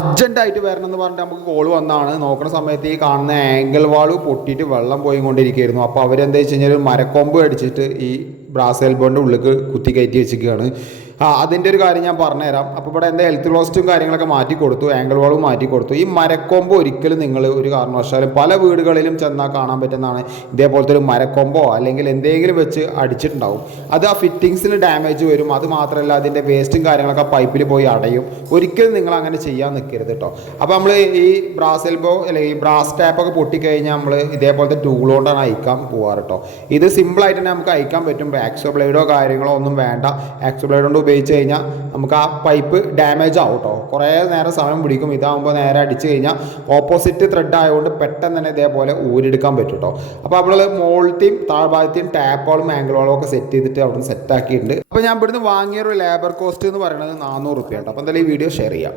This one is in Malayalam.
അർജൻറ്റായിട്ട് വരണം എന്ന് പറഞ്ഞിട്ട് നമുക്ക് കോൾ വന്നതാണ്. നോക്കുന്ന സമയത്ത് ഈ കാണുന്ന ആംഗിൾ വാൾ പൊട്ടിയിട്ട് വെള്ളം പോയി കൊണ്ടിരിക്കുകയായിരുന്നു. അപ്പോൾ അവരെന്താ വെച്ച് കഴിഞ്ഞാൽ ഒരു മരക്കൊമ്പ് അടിച്ചിട്ട് ഈ ബ്രാസ് എൽബോൻ്റെ ഉള്ളിലേക്ക് കുത്തി കയറ്റി വെച്ചിരിക്കുകയാണ്. അതിൻ്റെ ഒരു കാര്യം ഞാൻ പറഞ്ഞുതരാം. അപ്പോൾ ഇവിടെ എൻ്റെ ഹെൽത്ത് ക്ലോസ്റ്റും കാര്യങ്ങളൊക്കെ മാറ്റി കൊടുത്തു, ആംഗിൾ വാളും മാറ്റി കൊടുത്തു. ഈ മരക്കൊമ്പ് ഒരിക്കലും നിങ്ങൾ ഒരു കാരണവശാലും പല വീടുകളിലും ചെന്നാൽ കാണാൻ പറ്റുന്നതാണ്. ഇതേപോലത്തെ ഒരു മരക്കൊമ്പോ അല്ലെങ്കിൽ എന്തെങ്കിലും വെച്ച് അടിച്ചിട്ടുണ്ടാവും. അത് ആ ഫിറ്റിങ്സിന് ഡാമേജ് വരും. അത് മാത്രമല്ല അതിൻ്റെ വേസ്റ്റും കാര്യങ്ങളൊക്കെ പൈപ്പിൽ പോയി അടയും. ഒരിക്കലും നിങ്ങൾ അങ്ങനെ ചെയ്യാൻ നിൽക്കരുത് കേട്ടോ. അപ്പോൾ നമ്മൾ ഈ ബ്രാസ് എൽബോ അല്ലെങ്കിൽ ഈ ബ്രാസ് ടാപ്പൊക്കെ പൊട്ടിക്കഴിഞ്ഞാൽ നമ്മൾ ഇതേപോലത്തെ ടൂൾ കൊണ്ടാണ് അയക്കാൻ പോകാറ് കേട്ടോ. ഇത് സിമ്പിളായിട്ട് തന്നെ നമുക്ക് അയക്കാൻ പറ്റും. ആക്സോ ബ്ലേഡോ കാര്യങ്ങളോ ഒന്നും വേണ്ട. ആക്സോ ബ്ലേഡ് കൊണ്ട് ഉപയോഗിച്ച് കഴിഞ്ഞാൽ നമുക്ക് ആ പൈപ്പ് ഡാമേജ് ആവും കേട്ടോ. കുറേ നേരം സമയം പിടിക്കും. ഇതാകുമ്പോൾ നേരെ അടിച്ചു കഴിഞ്ഞാൽ ഓപ്പോസിറ്റ് ത്രെഡ് ആയതുകൊണ്ട് പെട്ടെന്ന് തന്നെ ഇതേപോലെ ഊരെടുക്കാൻ പറ്റും കേട്ടോ. അപ്പോൾ നമ്മൾ മുകളിലത്തെയും താഴ്ഭാഗത്തെയും ടാപ്പുകളും ആംഗിളുകളും ഒക്കെ സെറ്റ് ചെയ്തിട്ട് അവിടെ നിന്ന് സെറ്റാക്കിയിട്ടുണ്ട്. അപ്പോൾ ഞാൻ ഇവിടുന്ന് വാങ്ങിയൊരു ലേബർ കോസ്റ്റ് എന്ന് പറയുന്നത് 400 രൂപ കേട്ടോ. അപ്പോൾ എന്തായാലും ഈ വീഡിയോ ഷെയർ ചെയ്യാം.